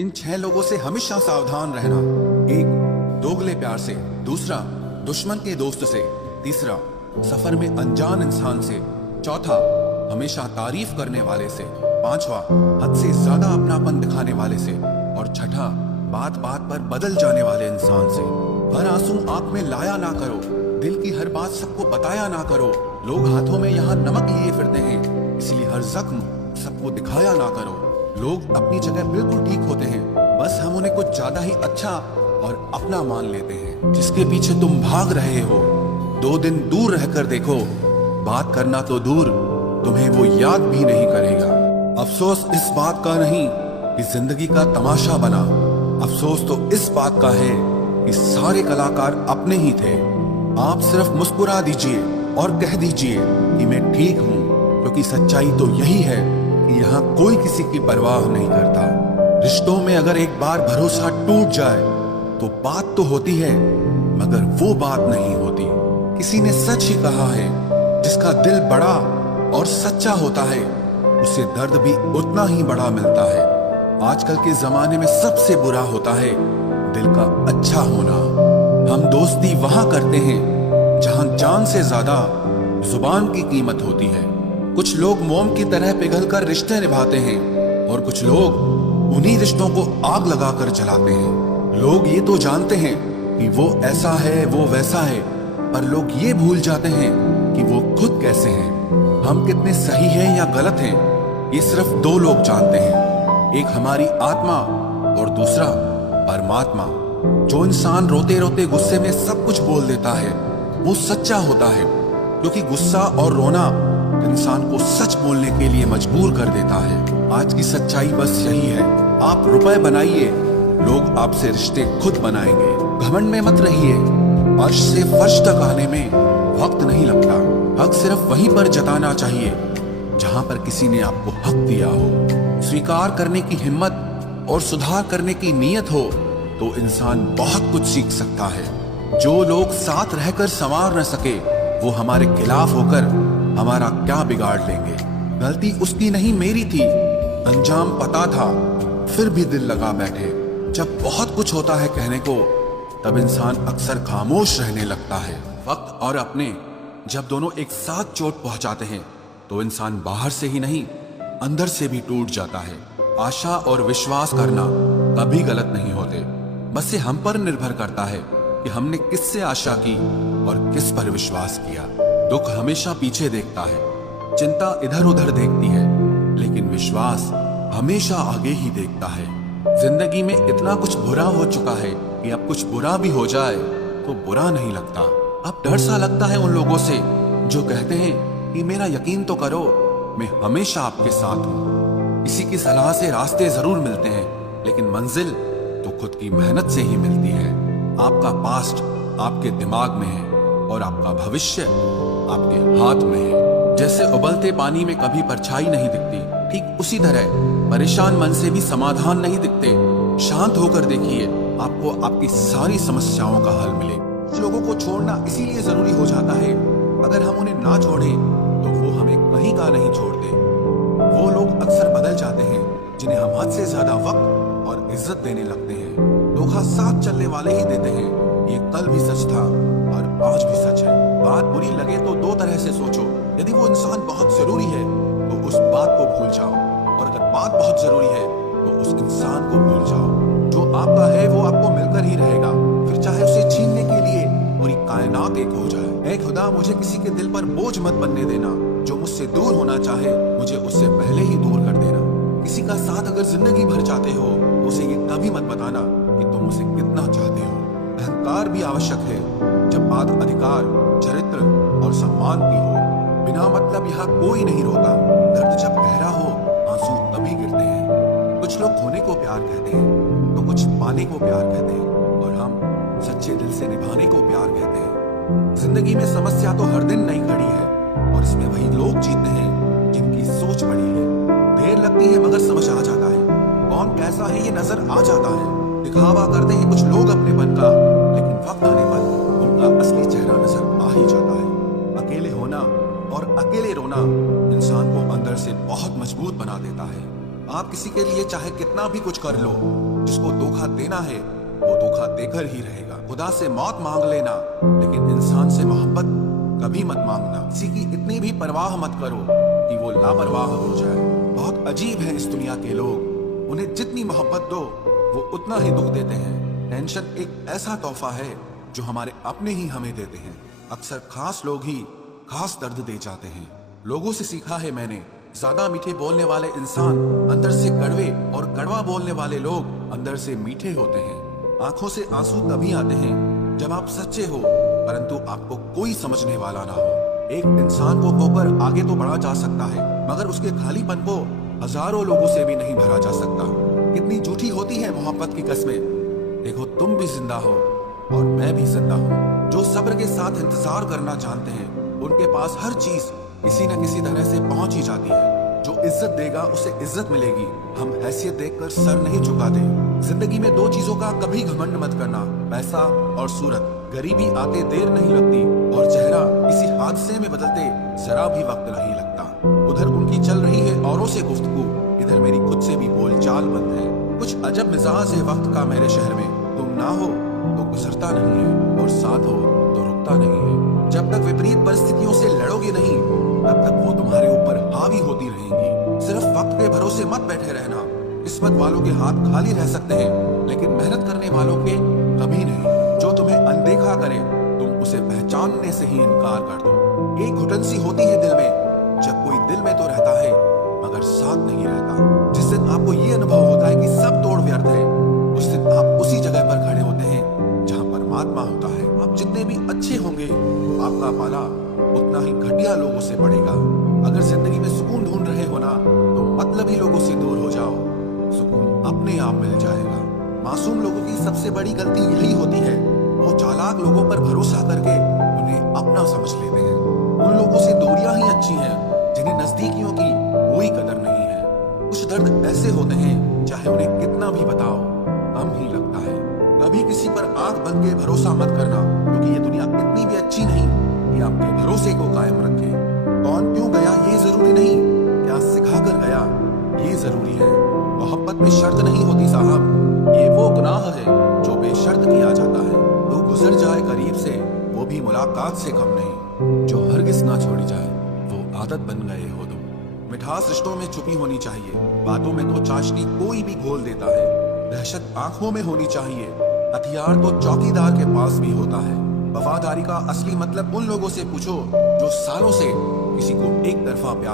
इन 6 लोगों से हमेशा सावधान रहना। एक, दोगले प्यार से। दूसरा, दुश्मन के दोस्त से। तीसरा, सफर में अनजान इंसान से। चौथा, हमेशा तारीफ करने वाले से। पांचवा, हद से ज्यादा अपनापन दिखाने वाले से। और छठा, बात बात पर बदल जाने वाले इंसान से। हर आंसू आंख में लाया ना करो, दिल की हर बात सबको बताया ना करो। लोग हाथों में यहाँ नमक लिए फिरते हैं, इसलिए हर जख्म सबको दिखाया ना करो। लोग अपनी जगह बिल्कुल ठीक होते हैं, बस हम उन्हें कुछ ज्यादा ही अच्छा और अपना मान लेते हैं। जिसके पीछे तुम भाग रहे हो, 2 दिन दूर रहकर देखो, बात करना तो दूर, तुम्हें वो याद भी नहीं करेगा। अफसोस इस बात का नहीं कि जिंदगी का तमाशा बना, अफसोस तो इस बात का है कि सारे कलाकार अपने ही थे। आप सिर्फ मुस्कुरा दीजिए और कह दीजिए कि मैं ठीक हूँ, क्योंकि सच्चाई तो यही है कि यहाँ कोई किसी की परवाह नहीं करता। रिश्तों में अगर एक बार भरोसा टूट जाए तो बात तो होती है, मगर वो बात नहीं होती। किसी ने सच ही कहा है, जिसका दिल बड़ा और सच्चा होता है, उसे दर्द भी उतना ही बड़ा मिलता है। आजकल के जमाने में सबसे बुरा होता है दिल का अच्छा होना। हम दोस्ती वहां करते हैं जहां जान से ज्यादा जुबान की कीमत होती है। कुछ लोग मोम की तरह पिघलकर रिश्ते निभाते हैं और कुछ लोग उन्हीं रिश्तों को आग लगाकर जलाते हैं। लोग ये तो जानते हैं कि वो ऐसा है, वो वैसा है, पर लोग ये भूल जाते हैं कि वो खुद कैसे हैं। हम कितने सही हैं या गलत हैं, ये सिर्फ 2 लोग जानते हैं, एक हमारी आत्मा और दूसरा परमात्मा। जो इंसान रोते रोते गुस्से में सब कुछ बोल देता है, वो सच्चा होता है, क्योंकि गुस्सा और रोना इंसान को सच बोलने के लिए मजबूर कर देता है। आज की सच्चाई बस यही है, आप रुपए बनाइए, लोग आपसे रिश्ते खुद बनाएंगे। घमंड में मत रहिए, अर्श से फर्श तक आने में वक्त नहीं लगता। हक सिर्फ वहीं पर जताना चाहिए जहां पर किसी ने आपको हक दिया हो। स्वीकार करने की हिम्मत और सुधार करने की नीयत हो तो इंसान बहुत कुछ सीख सकता है। जो लोग साथ रहकर संवार न सके, वो हमारे खिलाफ होकर हमारा क्या बिगाड़ लेंगे। गलती उसकी नहीं मेरी थी, अंजाम पता था फिर भी दिल लगा बैठे। जब बहुत कुछ होता है कहने को, तब इंसान अक्सर खामोश रहने लगता है। वक्त और अपने जब दोनों एक साथ चोट पहुंचाते हैं तो इंसान बाहर से ही नहीं, अंदर से भी टूट जाता है। आशा और विश्वास करना कभी गलत नहीं होते, बस ये हम पर निर्भर करता है कि हमने किससे आशा की और किस पर विश्वास किया। दुख हमेशा पीछे देखता है, चिंता इधर उधर देखती है, लेकिन विश्वास हमेशा आगे ही देखता है। जिंदगी में इतना कुछ बुरा हो चुका है कि अब कुछ बुरा भी हो जाए तो बुरा नहीं लगता। अब डर सा लगता है उन लोगों से जो कहते हैं कि मेरा यकीन तो करो, मैं हमेशा आपके साथ हूँ। किसी की सलाह से रास्ते जरूर मिलते हैं, लेकिन मंजिल तो खुद की मेहनत से ही मिलती है। आपका पास्ट आपके दिमाग में है और आपका भविष्य आपके हाथ में है। जैसे उबलते पानी में कभी परछाई नहीं दिखती, ठीक उसी तरह परेशान मन से भी समाधान नहीं दिखते। शांत होकर देखिए, आपको आपकी सारी समस्याओं का हल मिले। लोगों को छोड़ना इसीलिए जरूरी हो जाता है, अगर हम उन्हें ना छोड़ें तो वो हमें कहीं का नहीं छोड़ते। वो लोग अक्सर बदल जाते हैं जिन्हें हम हद से ज्यादा वक्त और इज्जत देने लगते हैं। धोखा साथ चलने वाले ही देते हैं, ये कल भी सच था और आज भी सच है। बात बुरी लगे तो 2 तरह से सोचो, यदि वो इंसान बहुत जरूरी है तो उस बात को भूल जाओ, और अगर बात बहुत जरूरी है तो उस इंसान को भूल जाओ। जो आपका है वो आपको मिलकर ही रहेगा, फिर चाहे उसे छीनने के लिए पूरी कायनात एक हो जाए। ऐ खुदा, मुझे किसी के दिल पर बोझ मत बनने देना। जो मुझसे दूर होना चाहे, मुझे उससे पहले ही दूर कर देना। किसी का साथ अगर जिंदगी भर चाहते हो तो उसे ये कभी मत बताना कि तुम उसे कितना चाहते हो। अहंकार भी आवश्यक है जब बात अधिकार, चरित्र और सम्मान की हो। बिना मतलब यहाँ कोई नहीं रोता, दर्द जब गहरा हो आंसू तभी गिरते हैं। कुछ लोग खोने को प्यार कहते हैं तो कुछ पाने को प्यार कहते हैं, और हम सच्चे दिल से निभाने को प्यार कहते हैं। जिंदगी में समस्या तो हर दिन नई खड़ी है, और इसमें वही लोग जीते हैं जिनकी सोच बड़ी है। देर लगती है मगर समझ आ जाता है, कौन कैसा है ये नजर आ जाता है। दिखावा करते हैं कुछ लोग अपनेपन का, लेकिन वक्त आने पर उनका असली चेहरा नजर आ ही जाता है। अकेले होना और अकेले रोना इंसान को अंदर से बहुत मजबूत बना देता है। आप किसी के लिए चाहे कितना भी कुछ कर लो, जिसको धोखा देना है वो धोखा देकर ही रहेगा। खुदा से मौत मांग लेना, लेकिन इंसान से मोहब्बत कभी मत मांगना। किसी की इतनी भी परवाह मत करो कि वो लापरवाह हो जाए। बहुत अजीब है इस दुनिया के लोग, उन्हें जितनी मोहब्बत दो वो उतना ही दुख देते हैं। टेंशन एक ऐसा तोहफा है जो हमारे अपने ही हमें देते हैं। अक्सर खास लोग ही खास दर्द दे जाते हैं। लोगों से सीखा है मैंने, ज्यादा मीठे बोलने वाले इंसान अंदर से कड़वे और कड़वा बोलने वाले लोग अंदर से मीठे होते हैं। आंखों से आंसू तभी आते हैं जब आप सच्चे हो, परंतु आपको कोई समझने वाला ना हो। एक इंसान को खोकर आगे तो बढ़ा जा सकता है, मगर उसके खालीपन को हजारों लोगों से भी नहीं भरा जा सकता। कितनी झूठी होती है मोहब्बत की कस्में। देखो तुम भी जिंदा हो और मैं भी जिंदा हूँ। जो सब्र के साथ इंतजार करना जानते हैं उनके पास हर चीज किसी न किसी तरह से पहुंच ही जाती है। जो इज्जत देगा उसे इज्जत मिलेगी। हम हैसियत देखकर सर नहीं झुकाते। जिंदगी में दो चीजों का कभी घमंड मत करना, पैसा और सूरत। गरीबी आते देर नहीं लगती और चेहरा किसी हादसे में बदलते जरा भी वक्त नहीं लगता। उधर उनकी चल रही है औरों से गुफ्तगू, इधर मेरी खुद से भी बोलचाल बंद है। कुछ अजब मिजाज है वक्त का मेरे शहर में। तुम ना हो तो गुजरता नहीं है और साथ हो तो रुकता नहीं है। जब तक विपरीत परिस्थितियों से लड़ोगे नहीं तब तक वो तुम्हारे ऊपर हावी होती रहेंगी। सिर्फ वक्त के भरोसे मत बैठे रहना। किस्मत वालों के हाथ खाली रह सकते हैं, लेकिन मेहनत करने वालों के कभी नहीं। जो तुम्हें अनदेखा करे तुम उसे पहचानने से ही इनकार कर दो। एक घुटन सी होती है दिल में जब कोई दिल में तो रहता है मगर साथ नहीं रहता। जिस दिन आपको ये अनुभव होता है कि सब तोड़ व्यर्थ है, उस दिन आप उसी जगह पर खड़े होते हैं जहाँ परमात्मा होता है। आप जितने भी अच्छे होंगे आपका पाला उतना ही घटिया लोगों से पड़ेगा। अगर जिंदगी में सुकून ढूंढ रहे हो ना तो मतलबी लोगों से दूर हो जाओ, सुकून अपने आप मिल जाएगा। मासूम लोगों की सबसे बड़ी गलती यही होती है, वो चालाक लोगों पर भरोसा करके उन्हें अपना समझ लेते हैं। उन लोगों से दूरियां ही अच्छी हैं जिन्हें नजदीकियों की कोई कदर नहीं है। कुछ दर्द ऐसे होते हैं चाहे उन्हें कितना भी बताओ कम ही लगता है। कभी किसी पर आंख बंद के भरोसा मत करना, क्योंकि ये दुनिया इतनी भी अच्छी नहीं कि आपके भरोसे को कायम रखे। कौन क्यों गया ये जरूरी नहीं, क्या सिखा कर गया ये जरूरी है। मोहब्बत में शर्त नहीं होती साहब, ये वो गुनाह है जो बेशर्त किया जाता है। तो गुजर जाए करीब से वो भी मुलाकात से कम नहीं, जो हरगिज ना छोड़ी जाए वो आदत बन गए हो तुम। मिठास रिश्तों में छुपी होनी चाहिए, बातों में तो चाशनी कोई भी घोल देता है। दहशत आंखों में होनी चाहिए, हथियार तो चौकीदार के पास भी होता है। वफादारी का असली मतलब उन लोगों से पूछो जो सालों से किसी को एक तरफा प्यार